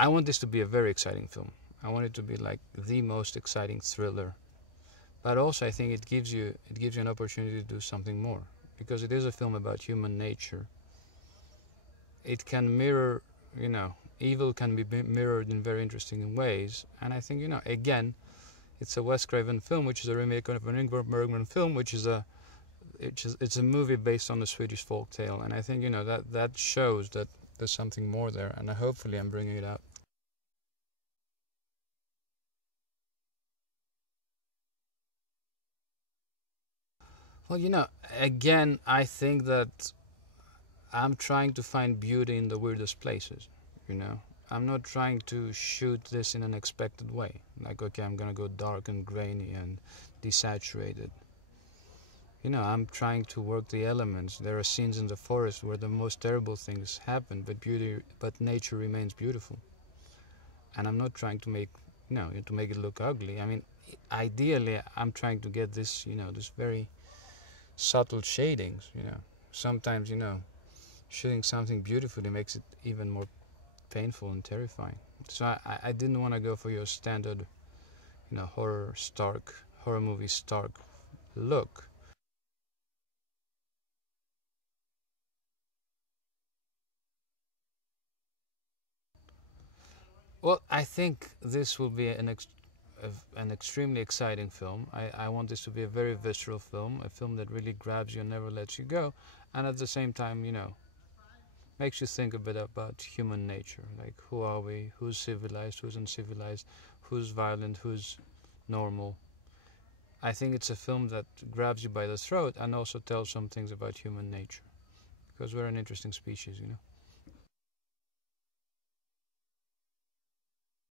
I want this to be a very exciting film. I want it to be like the most exciting thriller. But also I think it gives you an opportunity to do something more, because it is a film about human nature. It can mirror, evil can be mirrored in very interesting ways. And I think, again, it's a Wes Craven film, which is a remake of an Ingmar Bergman film, it's a movie based on a Swedish folk tale. And I think, that shows that there's something more there, and hopefully I'm bringing it out. Well, again, I think that I'm trying to find beauty in the weirdest places, I'm not trying to shoot this in an expected way. Like, okay, I'm gonna go dark and grainy and desaturated. I'm trying to work the elements. There are scenes in the forest where the most terrible things happen, but nature remains beautiful. And I'm not trying to make, to make it look ugly. I mean, ideally, I'm trying to get this, this very subtle shadings, Sometimes, shooting something beautifully makes it even more painful and terrifying. So I didn't want to go for your standard, horror movie stark look. Well, I think this will be an extremely exciting film. I want this to be a very visceral film, a film that really grabs you and never lets you go, and at the same time, makes you think a bit about human nature. Like, who are we? Who's civilized? Who's uncivilized? Who's violent? Who's normal? I think it's a film that grabs you by the throat and also tells some things about human nature, because we're an interesting species,